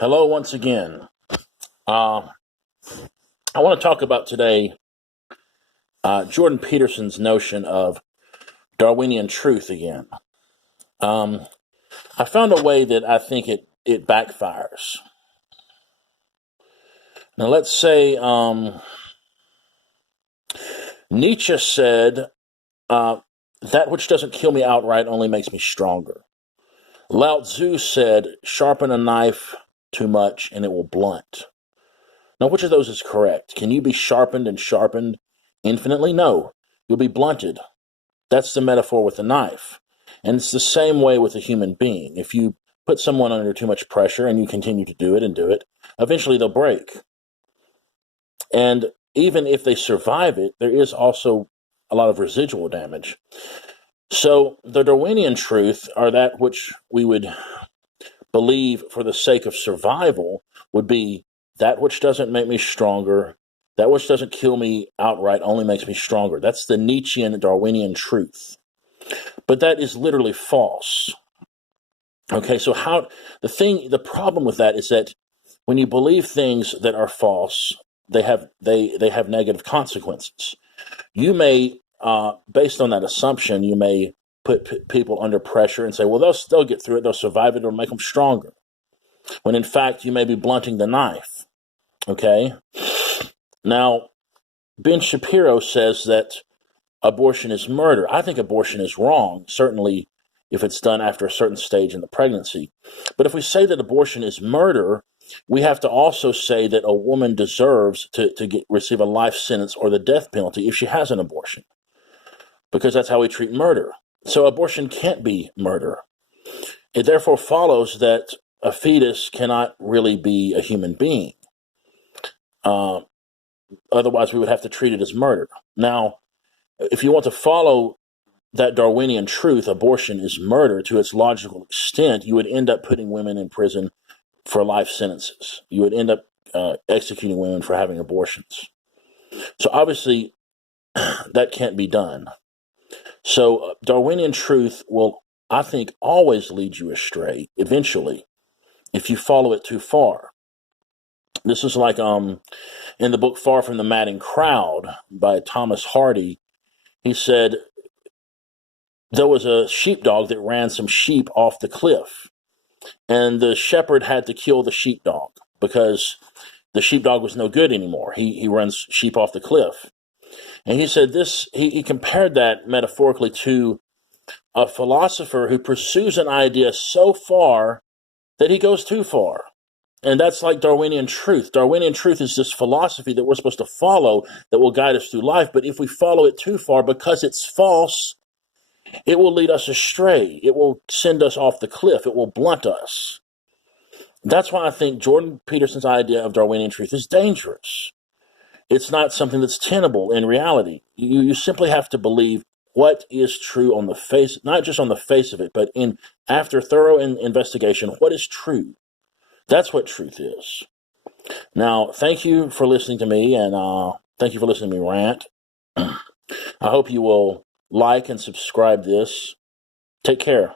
Hello once again. I want to talk about today Jordan Peterson's notion of Darwinian truth again. I found a way that I think it backfires. Now let's say Nietzsche said, that which doesn't kill me outright only makes me stronger. Lao Tzu said, sharpen a knife too much and it will blunt. Now, which of those is correct? Can you be sharpened and sharpened infinitely? No, you'll be blunted. That's the metaphor with the knife. And it's the same way with a human being. If you put someone under too much pressure and you continue to do it, eventually they'll break. And even if they survive it, there is also a lot of residual damage. So the Darwinian truth, or that which we would believe for the sake of survival, would be that which doesn't make me stronger, that which doesn't kill me outright only makes me stronger. That's the Nietzschean Darwinian truth. But that is literally false. Okay, so the problem with that is that when you believe things that are false, they have negative consequences. You may, based on that assumption, you may put people under pressure and say, well, they'll get through it, they'll survive it, it'll make them stronger. When in fact, you may be blunting the knife. Okay? Now, Ben Shapiro says that abortion is murder. I think abortion is wrong, certainly if it's done after a certain stage in the pregnancy. But if we say that abortion is murder, we have to also say that a woman deserves to receive a life sentence or the death penalty if she has an abortion, because that's how we treat murder. So abortion can't be murder. It therefore follows that a fetus cannot really be a human being. Otherwise, we would have to treat it as murder. Now, if you want to follow that Darwinian truth, abortion is murder to its logical extent, you would end up putting women in prison for life sentences. You would end up executing women for having abortions. So obviously, that can't be done. So Darwinian truth will, I think, always lead you astray, eventually, if you follow it too far. This is like in the book Far from the Madding Crowd by Thomas Hardy. He said, there was a sheepdog that ran some sheep off the cliff, and the shepherd had to kill the sheepdog because the sheepdog was no good anymore. He runs sheep off the cliff. And he said he compared that metaphorically to a philosopher who pursues an idea so far that he goes too far. And that's like Darwinian truth. Darwinian truth is this philosophy that we're supposed to follow that will guide us through life. But if we follow it too far because it's false, it will lead us astray. It will send us off the cliff. It will blunt us. That's why I think Jordan Peterson's idea of Darwinian truth is dangerous. It's not something that's tenable in reality. You simply have to believe what is true on the face, not just on the face of it, but after thorough investigation, what is true. That's what truth is. Now, thank you for listening to me, and thank you for listening to me rant. I hope you will like and subscribe this. Take care.